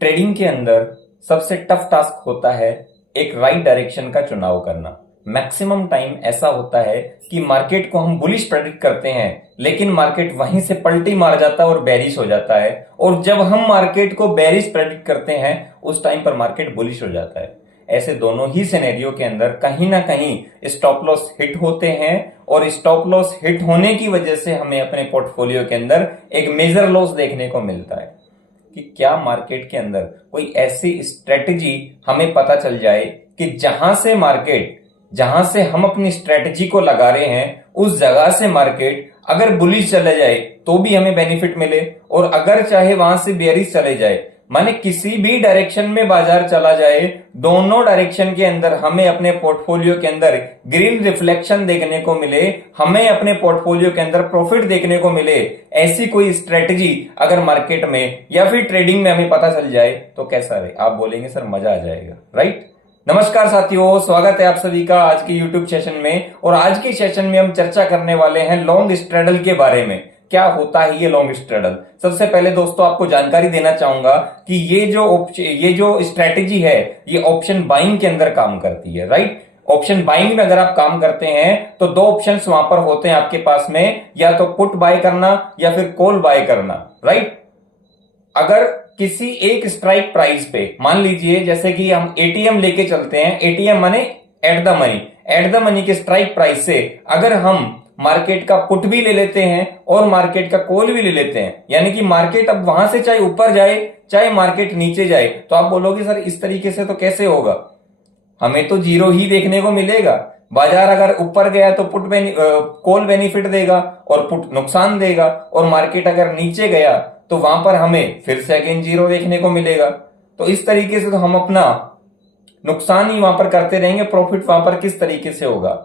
Trading के अंदर सबसे टफ टास्क होता है एक राइट डायरेक्शन का चुनाव करना। मैक्सिमम टाइम ऐसा होता है कि मार्केट को हम बुलिश प्रेडिक्ट करते हैं, लेकिन मार्केट वहीं से पलटी मार जाता है और बेरिश हो जाता है। और जब हम मार्केट को बेरिश प्रेडिक्ट करते हैं उस टाइम पर मार्केट बुलिश हो जाता है। ऐसे दोनों ही सिनेरियो के अंदर कहीं ना कहीं स्टॉप लॉस हिट होते हैं और स्टॉप लॉस हिट होने की वजह से हमें अपने पोर्टफोलियो के अंदर एक मेजर लॉस देखने को मिलता है। कि क्या मार्केट के अंदर कोई ऐसी स्ट्रेटजी हमें पता चल जाए कि जहां से हम अपनी स्ट्रेटजी को लगा रहे हैं उस जगह से मार्केट अगर बुलिश चले जाए तो भी हमें बेनिफिट मिले, और अगर चाहे वहां से बेयरिश चले जाए, माने किसी भी डायरेक्शन में बाजार चला जाए, दोनों डायरेक्शन के अंदर हमें अपने पोर्टफोलियो के अंदर ग्रीन रिफ्लेक्शन देखने को मिले, हमें अपने पोर्टफोलियो के अंदर प्रॉफिट देखने को मिले, ऐसी कोई स्ट्रेटजी अगर मार्केट में या फिर ट्रेडिंग में हमें पता चल जाए तो कैसा रहे? आप बोलेंगे सर मजा आ जाएगा, राइट? नमस्कार साथियों, स्वागत है आप सभी का आज के यूट्यूब सेशन में। और आज के सेशन में हम चर्चा करने वाले हैं लॉन्ग स्ट्रेडल के बारे में। क्या होता है ये लॉन्ग स्ट्रेडल? सबसे पहले दोस्तों आपको जानकारी देना चाहूंगा कि ये जो स्ट्रेटेजी है ये ऑप्शन बाइंग के अंदर काम करती है, राइट? ऑप्शन बाइंग में अगर आप काम करते हैं तो दो ऑप्शंस वहां पर होते हैं आपके पास में, या तो पुट बाय करना या फिर कॉल बाय करना, राइट? अगर किसी एक स्ट्राइक प्राइस पे, मान लीजिए जैसे कि हम एटीएम लेके चलते हैं, एटीएम माने एट द मनी के स्ट्राइक प्राइस से अगर हम मार्केट का पुट भी ले लेते हैं और मार्केट का कॉल भी ले लेते हैं, यानी कि मार्केट अब वहां से चाहे ऊपर जाए चाहे मार्केट नीचे जाए, तो आप बोलोगे सर इस तरीके से तो कैसे होगा, हमें तो जीरो ही देखने को मिलेगा। बाजार अगर ऊपर गया तो कॉल बेनिफिट देगा और पुट नुकसान देगा, और मार्केट अगर नीचे गया तो वहां पर हमें फिर से अगेन जीरो देखने को मिलेगा। तो इस तरीके से तो हम अपना नुकसान ही वहां पर करते रहेंगे, प्रॉफिट वहां पर किस तरीके से होगा?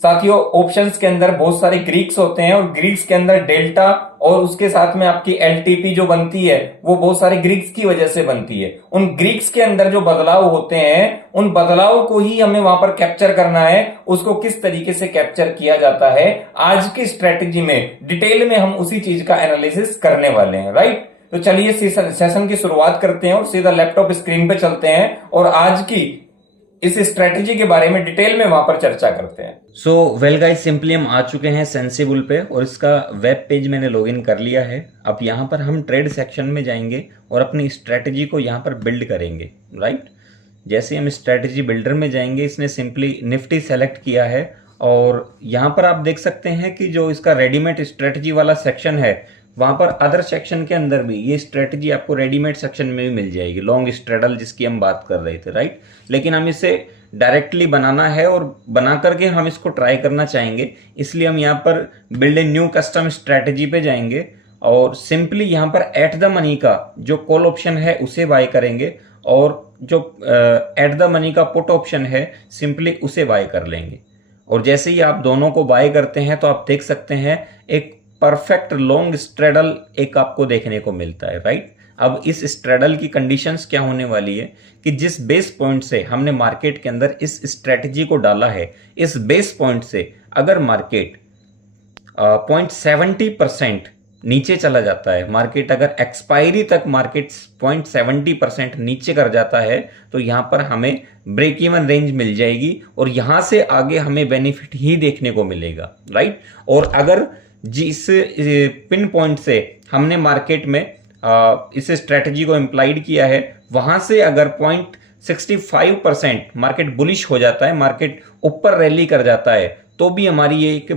साथियों, ऑप्शंस के अंदर बहुत सारे ग्रीक्स होते हैं और ग्रीक्स के अंदर डेल्टा और उसके साथ में आपकी एलटीपी जो बनती है वो बहुत सारे ग्रीक्स की वजह से बनती है। उन ग्रीक्स के अंदर जो बदलाव होते हैं उन बदलाव को ही हमें वहां पर कैप्चर करना है। उसको किस तरीके से कैप्चर किया जाता है आज की स्ट्रेटेजी में डिटेल में हम उसी चीज का एनालिसिस करने वाले हैं, राइट? तो चलिए सेशन की शुरुआत करते हैं और सीधा लैपटॉप स्क्रीन पे चलते हैं और आज की इस स्ट्रेटेजी के बारे में डिटेल में वहां पर चर्चा करते हैं। सो वेल गाइस, सिंपली हम आ चुके हैं सेंसिबल पे और इसका वेब पेज मैंने लॉगिन कर लिया है। अब यहाँ पर हम ट्रेड सेक्शन में जाएंगे और अपनी स्ट्रेटजी को यहाँ पर बिल्ड करेंगे, राइट? जैसे हम स्ट्रेटजी बिल्डर में जाएंगे, इसने सिंपली निफ्टी सेलेक्ट किया है और यहाँ पर आप देख सकते हैं कि जो इसका रेडीमेड स्ट्रेटजी वाला सेक्शन है वहां पर अदर सेक्शन के अंदर भी ये स्ट्रेटजी आपको रेडीमेड सेक्शन में भी मिल जाएगी, लॉन्ग स्ट्रेडल जिसकी हम बात कर रहे थे, राइट? लेकिन हम इसे डायरेक्टली बनाना है और बना करके हम इसको ट्राई करना चाहेंगे, इसलिए हम यहाँ पर build a new custom strategy पे जाएंगे और सिंपली यहाँ पर एट द मनी का जो कॉल ऑप्शन है उसे बाय करेंगे और जो एट द मनी का पुट ऑप्शन है सिंपली उसे बाय कर लेंगे। और जैसे ही आप दोनों को बाय करते हैं तो आप देख सकते हैं एक परफेक्ट लॉन्ग स्ट्रेडल एक आपको देखने को मिलता है, राइट? अब इस स्ट्रेडल की कंडीशंस क्या होने वाली है कि जिस बेस पॉइंट से हमने मार्केट के अंदर इस स्ट्रेटजी को डाला है, इस बेस पॉइंट से अगर मार्केट 0.70% नीचे चला जाता है, मार्केट अगर एक्सपायरी तक मार्केट 0.70% नीचे कर जाता है तो यहां पर हमें ब्रेक इवन रेंज मिल जाएगी और यहां से आगे हमें बेनिफिट ही देखने को मिलेगा, राइट? और अगर जिस पिन पॉइंट से हमने मार्केट में इस स्ट्रेटजी को इम्प्लाइड किया है वहां से अगर 0.65% मार्केट बुलिश हो जाता है, मार्केट ऊपर रैली कर जाता है, तो भी हमारी ये एक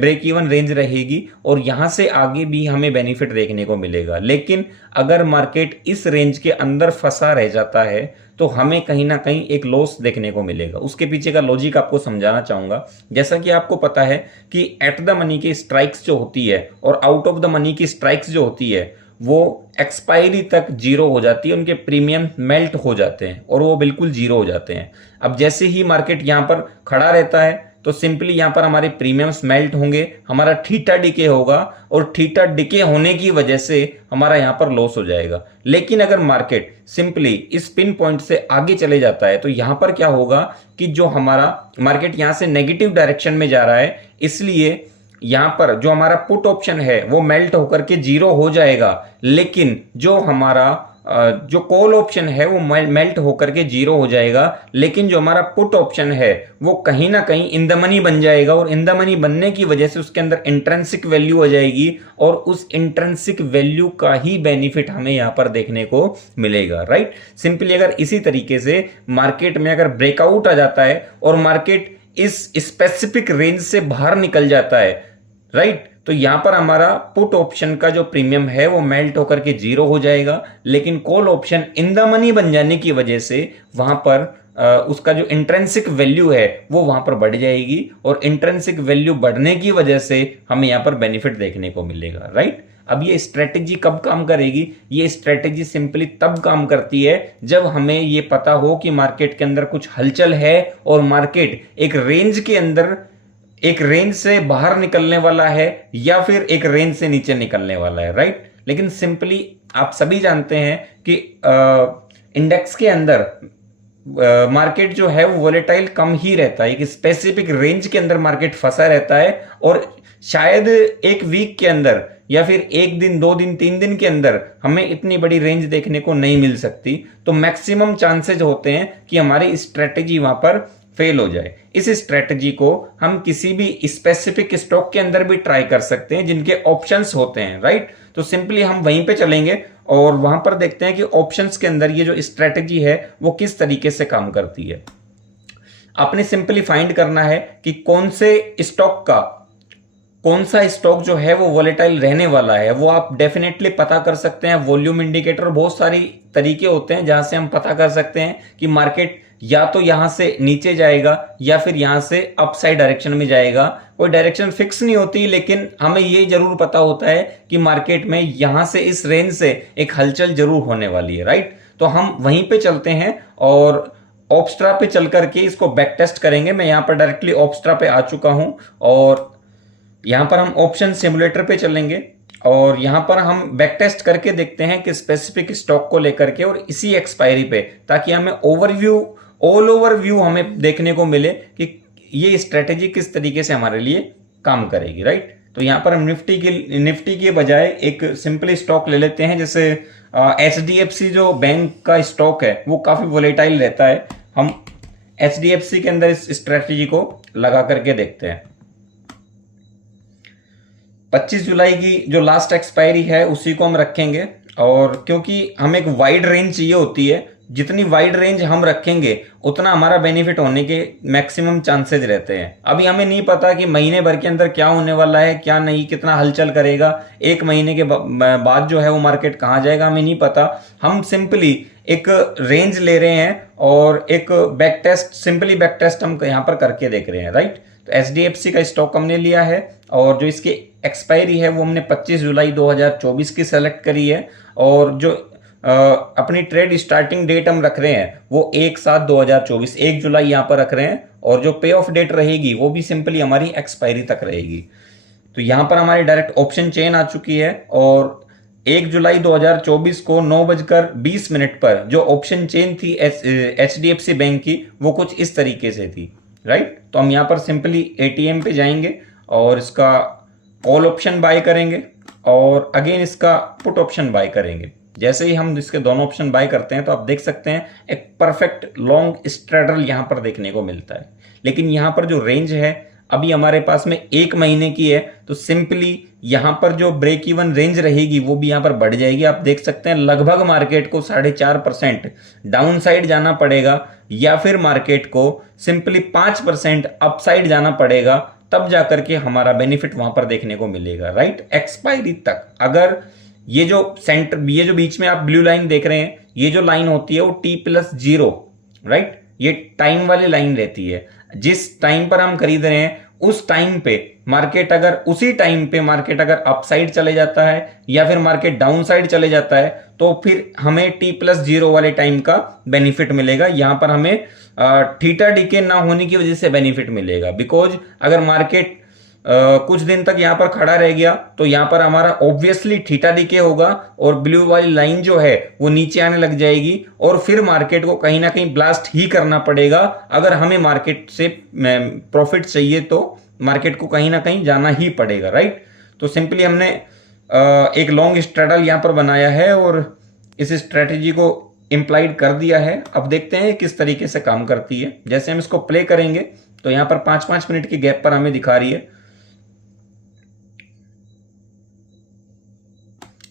ब्रेक इवन रेंज रहेगी और यहां से आगे भी हमें बेनिफिट देखने को मिलेगा। लेकिन अगर मार्केट इस रेंज के अंदर फंसा रह जाता है तो हमें कहीं ना कहीं एक लॉस देखने को मिलेगा। उसके पीछे का लॉजिक आपको समझाना चाहूंगा। जैसा कि आपको पता है कि एट द मनी की स्ट्राइक्स जो होती है और आउट ऑफ द मनी की स्ट्राइक्स जो होती है वो एक्सपायरी तक जीरो हो जाती है, उनके प्रीमियम मेल्ट हो जाते हैं और वो बिल्कुल जीरो हो जाते हैं। अब जैसे ही मार्केट यहां पर खड़ा रहता है तो सिंपली यहां पर हमारे प्रीमियम्स मेल्ट होंगे, हमारा थीटा डिके होगा और थीटा डिके होने की वजह से हमारा यहां पर लॉस हो जाएगा। लेकिन अगर मार्केट सिंपली इस पिन पॉइंट से आगे चले जाता है तो यहां पर क्या होगा कि जो हमारा मार्केट यहां से नेगेटिव डायरेक्शन में जा रहा है, इसलिए यहां पर जो हमारा पुट ऑप्शन है वो मेल्ट होकर के जीरो हो जाएगा, लेकिन जो हमारा जो कॉल ऑप्शन है वो मेल्ट होकर के जीरो हो जाएगा, लेकिन जो हमारा पुट ऑप्शन है वो कहीं ना कहीं इन द मनी बन जाएगा, और इन द मनी बनने की वजह से उसके अंदर इंट्रिंसिक वैल्यू आ जाएगी, और उस इंट्रिंसिक वैल्यू का ही बेनिफिट हमें यहां पर देखने को मिलेगा, राइट। सिंपली अगर इसी तरीके से मार्केट में अगर ब्रेकआउट आ जाता है और मार्केट इस स्पेसिफिक रेंज से बाहर निकल जाता है, राइट, तो यहां पर हमारा पुट ऑप्शन का जो प्रीमियम है वो मेल्ट होकर के जीरो हो जाएगा, लेकिन call option in the money बन जाने की वजह से वहां पर उसका जो इंट्रिंसिक वैल्यू है वो वहां पर बढ़ जाएगी, और इंट्रिंसिक वैल्यू बढ़ने की वजह से हमें यहां पर बेनिफिट देखने को मिलेगा, राइट। अब ये स्ट्रेटेजी कब काम करेगी? ये स्ट्रेटेजी सिंपली तब काम करती है जब हमें ये पता हो कि मार्केट के अंदर कुछ हलचल है और मार्केट एक रेंज के अंदर, एक रेंज से बाहर निकलने वाला है या फिर एक रेंज से नीचे निकलने वाला है, राइट। लेकिन सिंपली आप सभी जानते हैं कि इंडेक्स के अंदर मार्केट जो है वो वोलेटाइल कम ही रहता है, एक स्पेसिफिक रेंज के अंदर मार्केट फंसा रहता है, और शायद एक वीक के अंदर या फिर एक दिन, 2 दिन, 3 दिन के अंदर हमें इतनी बड़ी रेंज देखने को नहीं मिल सकती। तो मैक्सिमम चांसेस होते हैं कि हमारी स्ट्रेटेजी वहां पर फेल हो जाए। इस स्ट्रेटजी को हम किसी भी स्पेसिफिक स्टॉक के अंदर भी ट्राई कर सकते हैं जिनके ऑप्शंस होते हैं, राइट। तो सिंपली हम वहीं पे चलेंगे और वहां पर देखते हैं कि ऑप्शंस के अंदर ये जो स्ट्रेटजी है वो किस तरीके से काम करती है। आपने सिंपली फाइंड करना है कि कौन सा स्टॉक जो है वो वोलेटाइल रहने वाला है, वो आप डेफिनेटली पता कर सकते हैं। वॉल्यूम इंडिकेटर, बहुत सारी तरीके होते हैं जहां से हम पता कर सकते हैं कि मार्केट या तो यहां से नीचे जाएगा या फिर यहां से अपसाइड डायरेक्शन में जाएगा। कोई डायरेक्शन फिक्स नहीं होती, लेकिन हमें ये जरूर पता होता है कि मार्केट में यहां से इस रेंज से एक हलचल जरूर होने वाली है, राइट। तो हम वहीं पे चलते हैं और ऑप्स्ट्रा पे चल करके इसको बैक टेस्ट करेंगे। मैं यहां पर डायरेक्टली ऑप्स्ट्रा पे आ चुका हूं और यहां पर हम ऑप्शन सिमुलेटर पे चलेंगे और यहां पर हम बैक टेस्ट करके देखते हैं कि स्पेसिफिक स्टॉक को लेकर के और इसी एक्सपायरी पे, ताकि हमें ऑल ओवर व्यू हमें देखने को मिले कि ये स्ट्रेटेजी किस तरीके से हमारे लिए काम करेगी, राइट। तो यहां पर हम निफ्टी के बजाय एक सिंपली स्टॉक ले लेते हैं, जैसे HDFC जो बैंक का स्टॉक है वो काफी वोलेटाइल रहता है। हम HDFC के अंदर इस स्ट्रेटेजी को लगा करके देखते हैं। 25 जुलाई की जो लास्ट एक्सपायरी है उसी को हम रखेंगे, और क्योंकि हमें एक वाइड रेंज चाहिए होती है, जितनी वाइड रेंज हम रखेंगे उतना हमारा बेनिफिट होने के मैक्सिमम चांसेस रहते हैं। अभी हमें नहीं पता कि महीने भर के अंदर क्या होने वाला है, क्या नहीं, कितना हलचल करेगा, एक महीने के बाद जो है वो मार्केट कहाँ जाएगा, हमें नहीं पता। हम सिंपली एक रेंज ले रहे हैं और एक सिंपली बैक टेस्ट हम यहाँ पर करके देख रहे हैं, राइट। तो HDFC का स्टॉक हमने लिया है और जो इसकी एक्सपायरी है वो हमने 25 जुलाई 2024 की सेलेक्ट करी है, और जो अपनी ट्रेड स्टार्टिंग डेट हम रख रहे हैं वो 1/7/2024, 1 जुलाई यहाँ पर रख रहे हैं, और जो पे ऑफ डेट रहेगी वो भी सिंपली हमारी एक्सपायरी तक रहेगी। तो यहाँ पर हमारी डायरेक्ट ऑप्शन चेन आ चुकी है और 1 जुलाई 2024 को 9:20 पर जो ऑप्शन चेन थी HDFC बैंक की वो कुछ इस तरीके से थी, राइट। तो हम यहाँ पर सिंपली ATM पे जाएंगे और इसका कॉल ऑप्शन बाय करेंगे और अगेन इसका पुट ऑप्शन बाय करेंगे। जैसे ही हम इसके दोनों ऑप्शन बाय करते हैं तो आप देख सकते हैं एक परफेक्ट लॉन्ग स्ट्रैडल यहां पर देखने को मिलता है। लेकिन यहां पर जो रेंज है अभी हमारे पास में 1 महीने की है, तो सिंपली यहां पर जो ब्रेक इवन रेंज रहेगी वो भी यहां पर बढ़ जाएगी। आप देख सकते हैं लगभग मार्केट को 4.5% डाउन साइड जाना पड़ेगा या फिर मार्केट को सिंपली 5% अपसाइड जाना पड़ेगा, तब जाकर के हमारा बेनिफिट वहां पर देखने को मिलेगा, राइट, एक्सपायरी तक। अगर ये जो बीच में आप ब्लू लाइन देख रहे हैं, ये जो लाइन होती है वो T+0, राइट, ये टाइम वाली लाइन रहती है। जिस टाइम पर हम खरीद रहे हैं उस टाइम पे मार्केट अगर अपसाइड चले जाता है या फिर मार्केट डाउन साइड चले जाता है तो फिर हमें T+0 वाले टाइम का बेनिफिट मिलेगा। यहां पर हमें थीटा डीके ना होने की वजह से बेनिफिट मिलेगा, बिकॉज अगर मार्केट कुछ दिन तक यहां पर खड़ा रह गया तो यहां पर हमारा ऑब्वियसली थीटा डीके होगा और ब्लू वाली लाइन जो है वो नीचे आने लग जाएगी और फिर मार्केट को कहीं ना कहीं ब्लास्ट ही करना पड़ेगा। अगर हमें मार्केट से प्रॉफिट चाहिए तो मार्केट को कहीं ना कहीं जाना ही पड़ेगा, राइट। तो सिंपली हमने एक लॉन्ग स्ट्रैडल यहां पर बनाया है और इस स्ट्रेटेजी को इम्प्लाइड कर दिया है। अब देखते हैं किस तरीके से काम करती है। जैसे हम इसको प्ले करेंगे तो यहां पर 5-5 मिनट की गैप पर हमें दिखा रही है।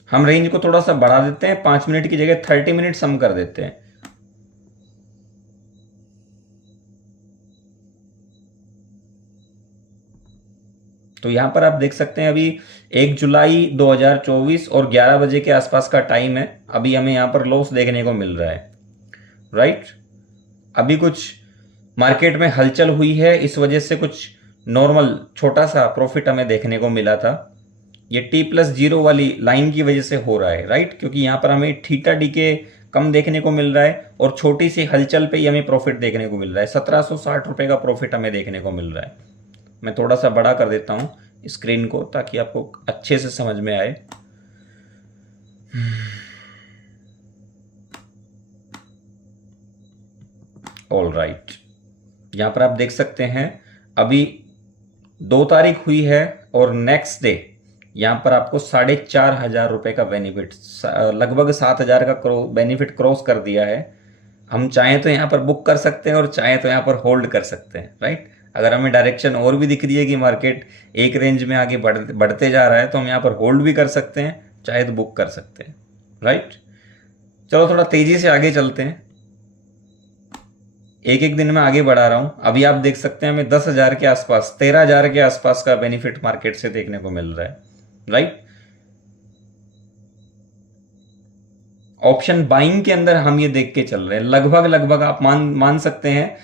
हम रेंज को थोड़ा सा बढ़ा देते हैं, 5 मिनट की जगह 30 मिनट्स हम कर देते हैं। तो यहां पर आप देख सकते हैं अभी 1 जुलाई 2024 और 11 बजे के आसपास का टाइम है। अभी हमें यहां पर लॉस देखने को मिल रहा है, राइट। अभी कुछ मार्केट में हलचल हुई है, इस वजह से कुछ नॉर्मल छोटा सा प्रॉफिट हमें देखने को मिला था। ये T+0 वाली लाइन की वजह से हो रहा है, राइट, क्योंकि यहां पर हमें थीटा डी के कम देखने को मिल रहा है और छोटी सी हलचल पे ही हमें प्रॉफिट देखने को मिल रहा है। 1760 रुपए का प्रॉफिट हमें देखने को मिल रहा है। मैं थोड़ा सा बड़ा कर देता हूं स्क्रीन को ताकि आपको अच्छे से समझ में आए। ऑल राइट, यहां पर आप देख सकते हैं अभी 2 तारीख हुई है और नेक्स्ट डे यहां पर आपको 4,500 रुपए का बेनिफिट, लगभग 7,000 का बेनिफिट क्रॉस कर दिया है। हम चाहें तो यहां पर बुक कर सकते हैं और चाहें तो यहां पर होल्ड कर सकते हैं, राइट। अगर हमें डायरेक्शन और भी दिख रही है कि मार्केट एक रेंज में आगे बढ़ते जा रहा है तो हम यहां पर होल्ड भी कर सकते हैं, चाहे तो बुक कर सकते हैं, राइट। चलो थोड़ा तेजी से आगे चलते हैं। एक एक दिन में आगे बढ़ा रहा हूं। अभी आप देख सकते हैं हमें 10,000 के आसपास, 13,000 के आसपास का बेनिफिट मार्केट से देखने को मिल रहा है, राइट। ऑप्शन बाइंग के अंदर हम ये देख के चल रहे हैं, लगभग आप मान सकते हैं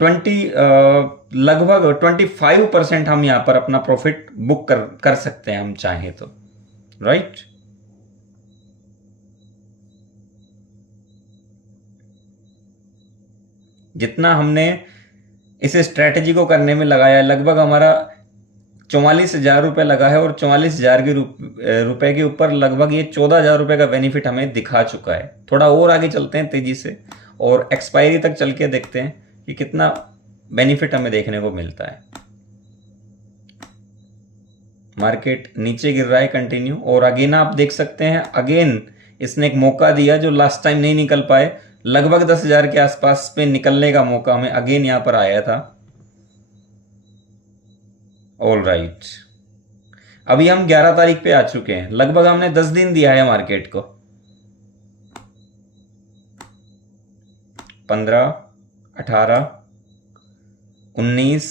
25% हम यहां पर अपना प्रॉफिट बुक कर सकते हैं हम चाहें तो, राइट। जितना हमने इस स्ट्रेटेजी को करने में लगाया, लगभग हमारा 44,000 रुपए लगा है और 44,000 के रुपए के ऊपर लगभग ये 14,000 रुपए का बेनिफिट हमें दिखा चुका है। थोड़ा और आगे चलते हैं तेजी से और एक्सपायरी तक चल के देखते हैं कि कितना बेनिफिट हमें देखने को मिलता है। मार्केट नीचे गिर रहा है कंटिन्यू और अगेन आप देख सकते हैं अगेन इसने एक मौका दिया जो लास्ट टाइम नहीं निकल पाए। लगभग 10,000 के आसपास पे निकलने का मौका हमें अगेन यहां पर आया था। ऑल राइट, अभी हम 11 तारीख पे आ चुके हैं। लगभग हमने 10 दिन दिया है मार्केट को। 15, 18, 19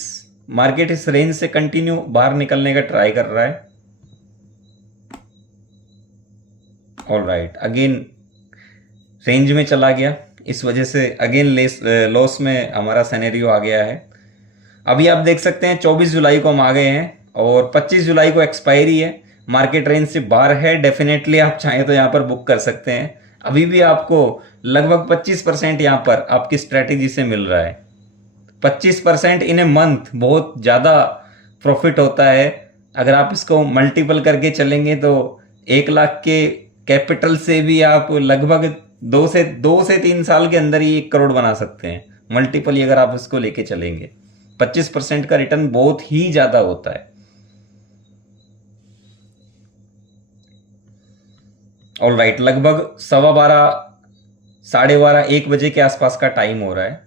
मार्केट इस रेंज से कंटिन्यू बाहर निकलने का ट्राई कर रहा है। ऑल राइट, अगेन रेंज में चला गया, इस वजह से अगेन लॉस में हमारा सिनेरियो आ गया है। अभी आप देख सकते हैं 24 जुलाई को हम आ गए हैं और 25 जुलाई को एक्सपायरी है। मार्केट रेंज से बाहर है, डेफिनेटली आप चाहें तो यहां पर बुक कर सकते हैं। अभी भी आपको लगभग 25% यहां पर आपकी स्ट्रेटेजी से मिल रहा है। 25% इन ए मंथ बहुत ज्यादा प्रॉफिट होता है। अगर आप इसको मल्टीपल करके चलेंगे तो 1 लाख के कैपिटल से भी आप लगभग 2 से 3 साल के अंदर ही 1 करोड़ बना सकते हैं। मल्टीपल अगर आप इसको लेके चलेंगे 25% का रिटर्न बहुत ही ज्यादा होता है। ऑल राइट, लगभग 12:15, 12:30, 1 बजे के आसपास का टाइम हो रहा है।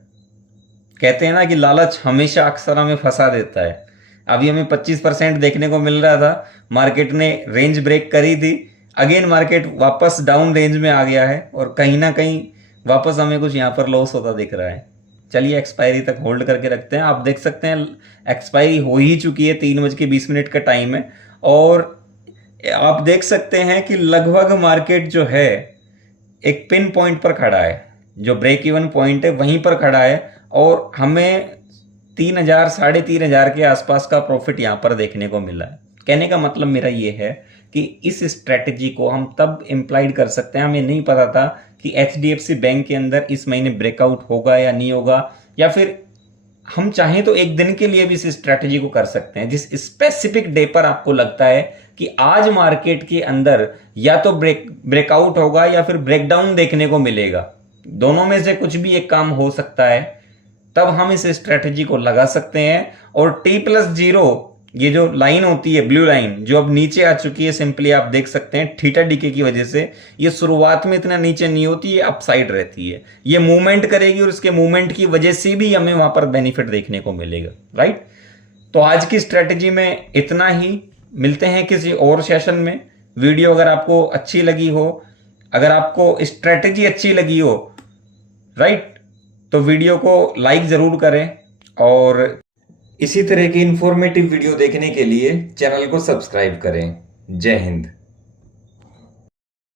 कहते हैं ना कि लालच हमेशा अक्सर हमें फंसा देता है। अभी हमें 25% देखने को मिल रहा था, मार्केट ने रेंज ब्रेक करी थी, अगेन मार्केट वापस डाउन रेंज में आ गया है और कहीं ना कहीं वापस हमें कुछ यहाँ पर लॉस होता दिख रहा है। चलिए एक्सपायरी तक होल्ड करके रखते हैं। आप देख सकते हैं एक्सपायरी हो ही चुकी है, 3:20 का टाइम है और आप देख सकते हैं कि लगभग मार्केट जो है एक पिन पॉइंट पर खड़ा है, जो ब्रेक इवन पॉइंट है वहीं पर खड़ा है और हमें 3,000, 3,500 के आसपास का प्रॉफिट यहां पर देखने को मिला है। कहने का मतलब मेरा ये है कि इस स्ट्रेटेजी को हम तब इम्प्लाइड कर सकते हैं। हमें नहीं पता था कि HDFC बैंक के अंदर इस महीने ब्रेकआउट होगा या नहीं होगा, या फिर हम चाहें तो एक दिन के लिए भी इस स्ट्रेटेजी को कर सकते हैं। जिस स्पेसिफिक डे पर आपको लगता है कि आज मार्केट के अंदर या तो ब्रेकआउट होगा या फिर ब्रेकडाउन देखने को मिलेगा, दोनों में से कुछ भी एक काम हो सकता है, तब हम इस स्ट्रेटेजी को लगा सकते हैं और T+0 ये जो लाइन होती है ब्लू लाइन जो अब नीचे आ चुकी है, सिंपली आप देख सकते हैं थीटा डीके की वजह से ये शुरुआत में इतना नीचे नहीं होती, ये अपसाइड रहती है, ये मूवमेंट करेगी और इसके मूवमेंट की वजह से भी हमें वहां पर बेनिफिट देखने को मिलेगा, राइट। तो आज की स्ट्रेटेजी में इतना ही, मिलते हैं किसी और सेशन में। वीडियो अगर आपको अच्छी लगी हो, अगर आपको स्ट्रेटेजी अच्छी लगी हो, राइट, तो वीडियो को लाइक जरूर करें और इसी तरह की इंफॉर्मेटिव वीडियो देखने के लिए चैनल को सब्सक्राइब करें। जय हिंद।